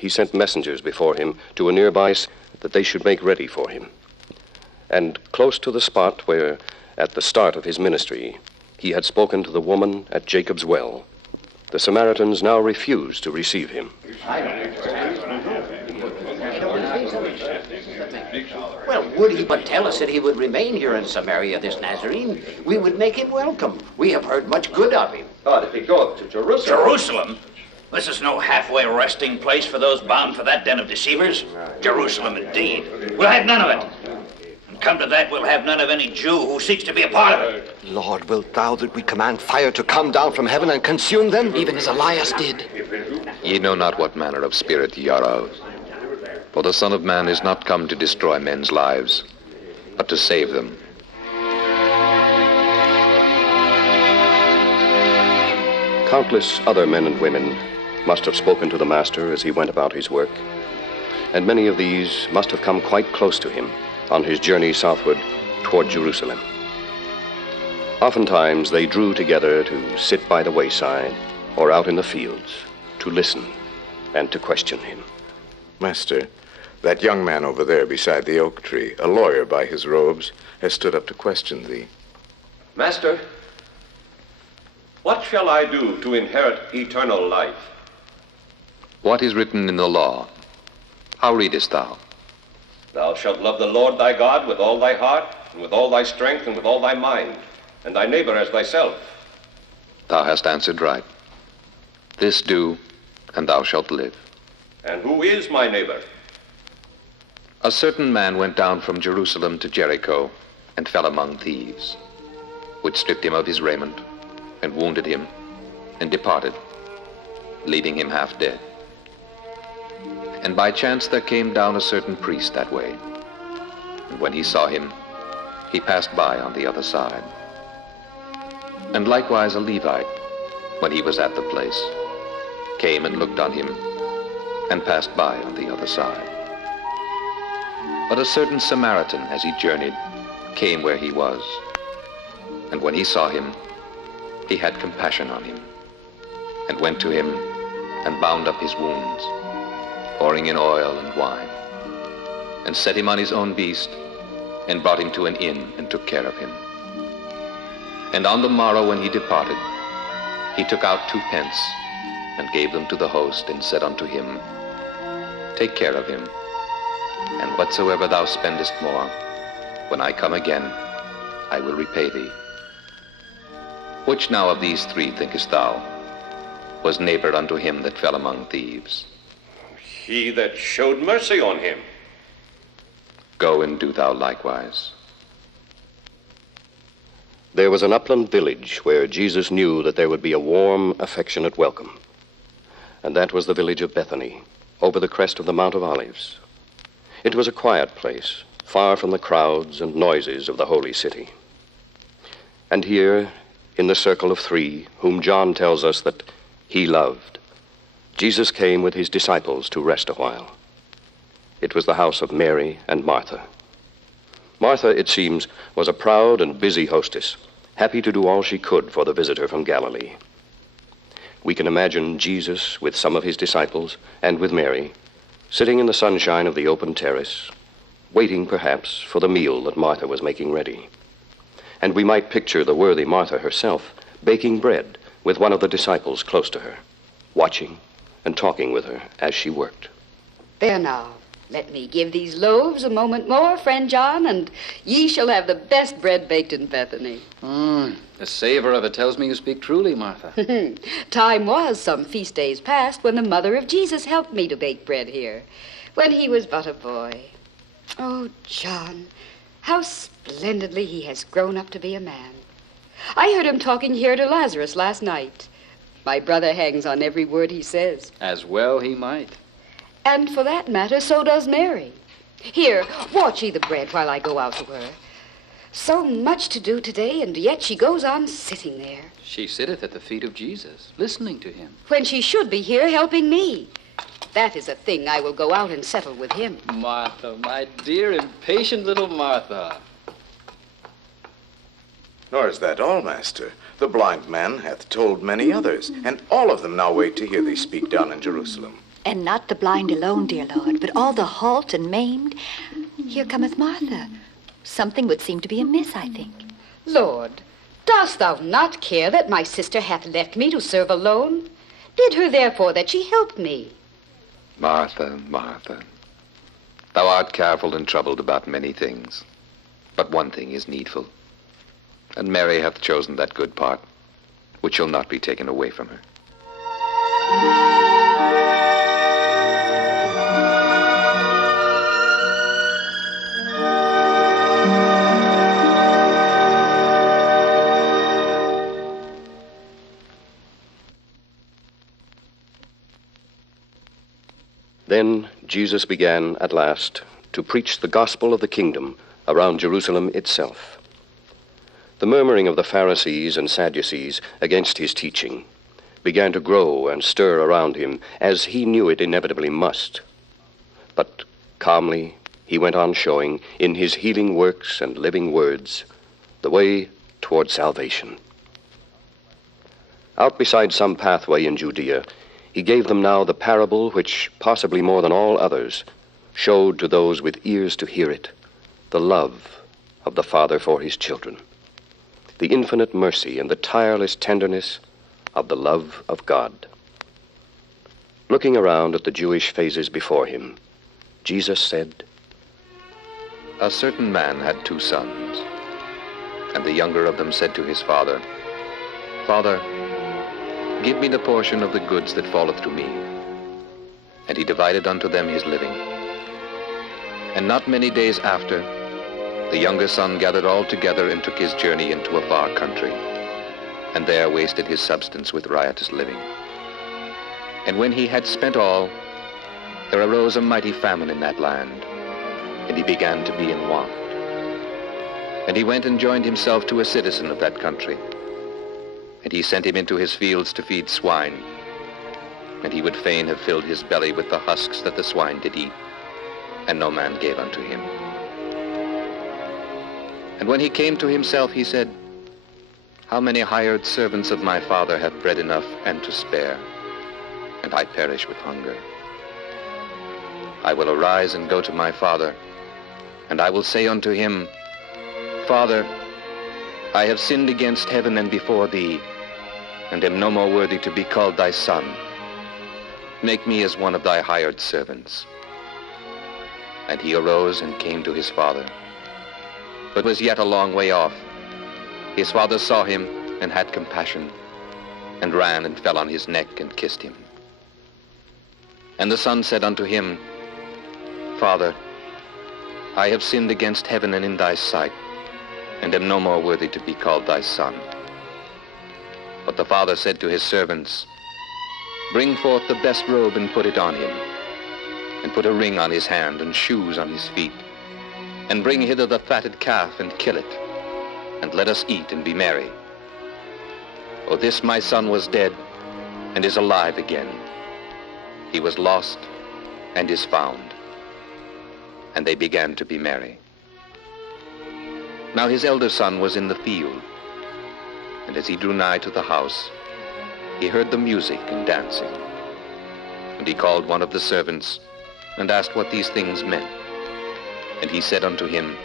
he sent messengers before him to a nearby city that they should make ready for him. And close to the spot where, at the start of his ministry, he had spoken to the woman at Jacob's well, the Samaritans now refused to receive him. Well, would he but tell us that he would remain here in Samaria, this Nazarene, we would make him welcome. We have heard much good of him. But if he go to Jerusalem... Jerusalem? This is no halfway resting place for those bound for that den of deceivers. Jerusalem, indeed. We'll have none of it. And come to that, we'll have none of any Jew who seeks to be a part of it. Lord, wilt thou that we command fire to come down from heaven and consume them, even as Elias did? Ye know not what manner of spirit ye are of. For the Son of Man is not come to destroy men's lives, but to save them. Countless other men and women must have spoken to the Master as he went about his work, and many of these must have come quite close to him on his journey southward toward Jerusalem. Oftentimes they drew together to sit by the wayside or out in the fields to listen and to question him. Master, that young man over there beside the oak tree, a lawyer by his robes, has stood up to question thee. Master, what shall I do to inherit eternal life? What is written in the law? How readest thou? Thou shalt love the Lord thy God with all thy heart, and with all thy strength, and with all thy mind, and thy neighbor as thyself. Thou hast answered right. This do, and thou shalt live. And who is my neighbor? A certain man went down from Jerusalem to Jericho and fell among thieves, which stripped him of his raiment and wounded him and departed, leaving him half dead. And by chance there came down a certain priest that way, and when he saw him, he passed by on the other side. And likewise a Levite, when he was at the place, came and looked on him and passed by on the other side. But a certain Samaritan, as he journeyed, came where he was, and when he saw him, he had compassion on him, and went to him and bound up his wounds, pouring in oil and wine, and set him on his own beast, and brought him to an inn, and took care of him. And on the morrow when he departed, he took out 2 pence, and gave them to the host, and said unto him, Take care of him, and whatsoever thou spendest more, when I come again, I will repay thee. Which now of these 3, thinkest thou, was neighbor unto him that fell among thieves? He that showed mercy on him. Go and do thou likewise. There was an upland village where Jesus knew that there would be a warm, affectionate welcome. And that was the village of Bethany, over the crest of the Mount of Olives. It was a quiet place, far from the crowds and noises of the holy city. And here, in the circle of 3, whom John tells us that he loved, Jesus came with his disciples to rest a while. It was the house of Mary and Martha. Martha, it seems, was a proud and busy hostess, happy to do all she could for the visitor from Galilee. We can imagine Jesus with some of his disciples and with Mary, sitting in the sunshine of the open terrace, waiting perhaps for the meal that Martha was making ready. And we might picture the worthy Martha herself baking bread with one of the disciples close to her, watching and talking with her as she worked. There now, let me give these loaves a moment more, friend John, and ye shall have the best bread baked in Bethany. The savor of it tells me you speak truly, Martha. Time was, some feast days past, when the mother of Jesus helped me to bake bread here, when he was but a boy. Oh, John, how splendidly he has grown up to be a man. I heard him talking here to Lazarus last night. My brother hangs on every word he says. As well he might. And for that matter, so does Mary. Here, watch ye the bread while I go out to her. So much to do today, and yet she goes on sitting there. She sitteth at the feet of Jesus, listening to him. When she should be here helping me. That is a thing I will go out and settle with him. Martha, my dear, impatient little Martha. Nor is that all, Master. The blind man hath told many others, and all of them now wait to hear thee speak down in Jerusalem. And not the blind alone, dear Lord, but all the halt and maimed. Here cometh Martha. Something would seem to be amiss, I think. Lord, dost thou not care that my sister hath left me to serve alone? Bid her therefore that she help me. Martha, Martha, thou art careful and troubled about many things, but one thing is needful. And Mary hath chosen that good part, which shall not be taken away from her. Then Jesus began at last to preach the gospel of the kingdom around Jerusalem itself. The murmuring of the Pharisees and Sadducees against his teaching began to grow and stir around him, as he knew it inevitably must. But calmly he went on showing, in his healing works and living words, the way toward salvation. Out beside some pathway in Judea, he gave them now the parable which, possibly more than all others, showed to those with ears to hear it the love of the Father for his children, the infinite mercy and the tireless tenderness of the love of God. Looking around at the Jewish phases before him, Jesus said, A certain man had 2 sons, and the younger of them said to his father, Father, give me the portion of the goods that falleth to me. And he divided unto them his living. And not many days after, the younger son gathered all together and took his journey into a far country, and there wasted his substance with riotous living. And when he had spent all, there arose a mighty famine in that land, and he began to be in want. And he went and joined himself to a citizen of that country, and he sent him into his fields to feed swine. And he would fain have filled his belly with the husks that the swine did eat, and no man gave unto him. And when he came to himself, he said, How many hired servants of my father have bread enough and to spare, and I perish with hunger? I will arise and go to my father, and I will say unto him, Father, I have sinned against heaven and before thee, and am no more worthy to be called thy son. Make me as one of thy hired servants. And he arose and came to his father, but was yet a long way off. His father saw him and had compassion, and ran and fell on his neck and kissed him. And the son said unto him, Father, I have sinned against heaven and in thy sight, and am no more worthy to be called thy son. But the father said to his servants, Bring forth the best robe and put it on him, and put a ring on his hand and shoes on his feet, and bring hither the fatted calf and kill it, and let us eat and be merry. For this my son was dead and is alive again. He was lost and is found. And they began to be merry. Now his elder son was in the field, and as he drew nigh to the house, he heard the music and dancing. And he called one of the servants, and asked what these things meant. And he said unto him,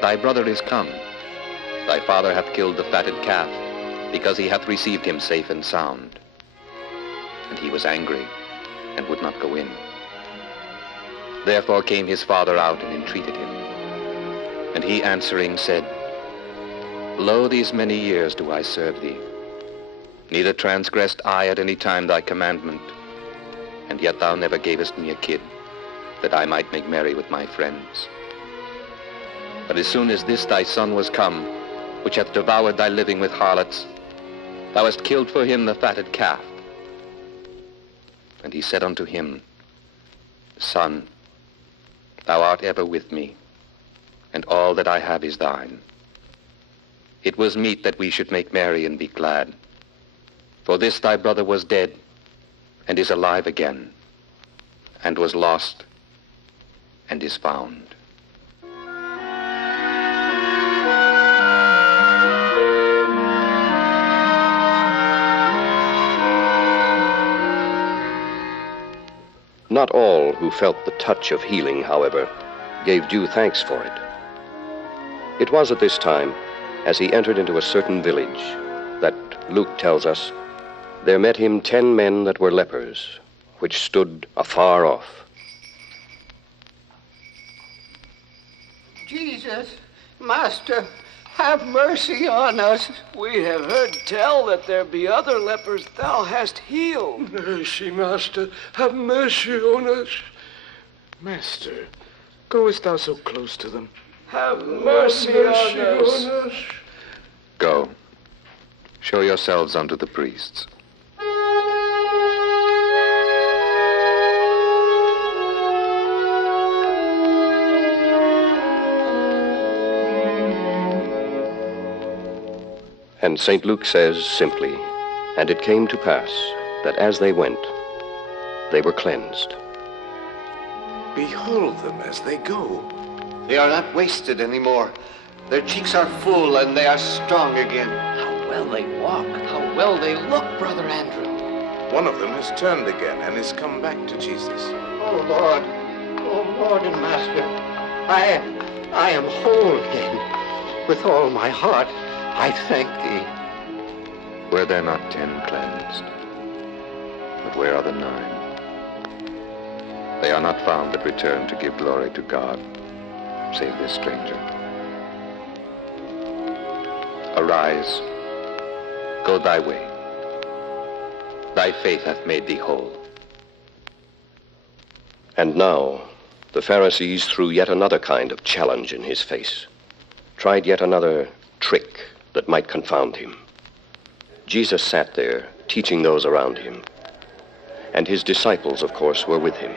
Thy brother is come. Thy father hath killed the fatted calf, because he hath received him safe and sound. And he was angry, and would not go in. Therefore came his father out and entreated him. And he answering said, Lo, these many years do I serve thee. Neither transgressed I at any time thy commandment, and yet thou never gavest me a kid, that I might make merry with my friends. But as soon as this thy son was come, which hath devoured thy living with harlots, thou hast killed for him the fatted calf. And he said unto him, Son, thou art ever with me, and all that I have is thine. It was meet that we should make merry and be glad. For this thy brother was dead, and is alive again, and was lost, and is found. Not all who felt the touch of healing, however, gave due thanks for it. It was at this time, as he entered into a certain village, that Luke tells us, there met him 10 men that were lepers, which stood afar off. Jesus, Master, have mercy on us. We have heard tell that there be other lepers thou hast healed. Mercy, Master, have mercy on us. Master, goest thou so close to them? Have mercy on us. Go. Show yourselves unto the priests. And St. Luke says simply, and it came to pass that as they went, they were cleansed. Behold them as they go. They are not wasted anymore. Their cheeks are full and they are strong again. How well they walk. How well they look, Brother Andrew. One of them has turned again and is come back to Jesus. Oh, Lord and Master, I am whole again. With all my heart, I thank thee. Were there not 10 cleansed? But where are the 9? They are not found that return to give glory to God, save this stranger. Arise, go thy way. Thy faith hath made thee whole. And now, the Pharisees threw yet another kind of challenge in his face, tried yet another trick that might confound him. Jesus sat there, teaching those around him, and his disciples, of course, were with him.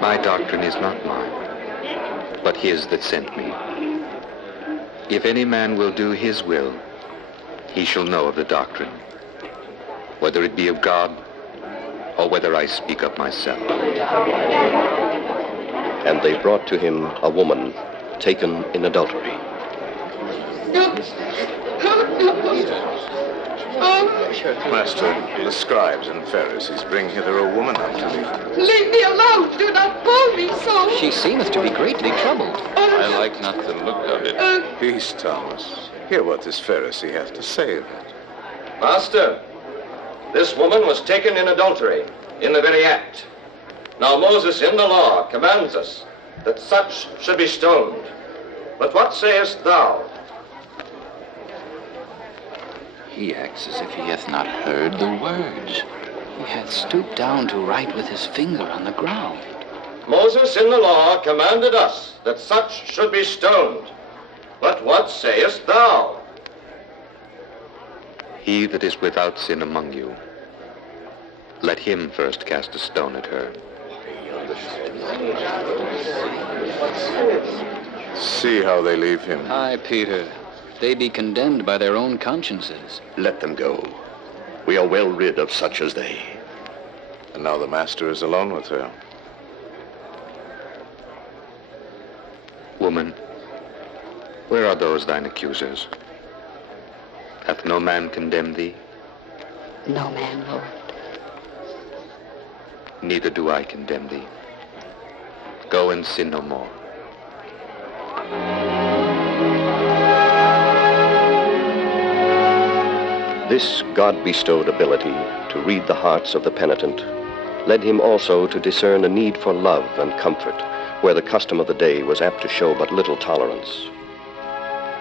My doctrine is not mine, but his that sent me. If any man will do his will, he shall know of the doctrine, whether it be of God, or whether I speak of myself. And they brought to him a woman taken in adultery. Master, the scribes and Pharisees bring hither a woman unto thee. Leave me alone. Do not pull me so. She seemeth to be greatly troubled. I like not the look of it. Peace, Thomas. Hear what this Pharisee hath to say of it. Master, this woman was taken in adultery, in the very act. Now Moses in the law commands us that such should be stoned. But what sayest thou? He acts as if he hath not heard the words. He hath stooped down to write with his finger on the ground. Moses in the law commanded us that such should be stoned. But what sayest thou? He that is without sin among you, let him first cast a stone at her. See how they leave him. Aye, Peter. They be condemned by their own consciences. Let them go. We are well rid of such as they. And now the master is alone with her. Woman, where are those thine accusers? Hath no man condemned thee? No man, Lord. Neither do I condemn thee. Go and sin no more. This God-bestowed ability to read the hearts of the penitent led him also to discern a need for love and comfort, where the custom of the day was apt to show but little tolerance.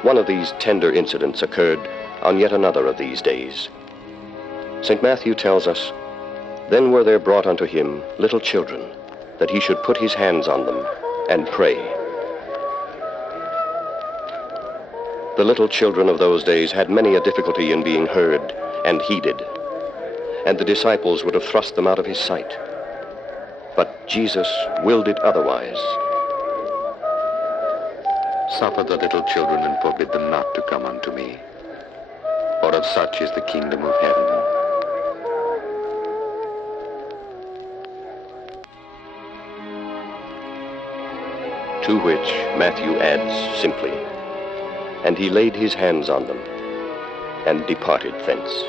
One of these tender incidents occurred on yet another of these days. St. Matthew tells us, "Then were there brought unto him little children, that he should put his hands on them and pray." The little children of those days had many a difficulty in being heard and heeded, and the disciples would have thrust them out of his sight. But Jesus willed it otherwise. Suffer the little children and forbid them not to come unto me, for of such is the kingdom of heaven. To which Matthew adds simply, "And he laid his hands on them and departed thence."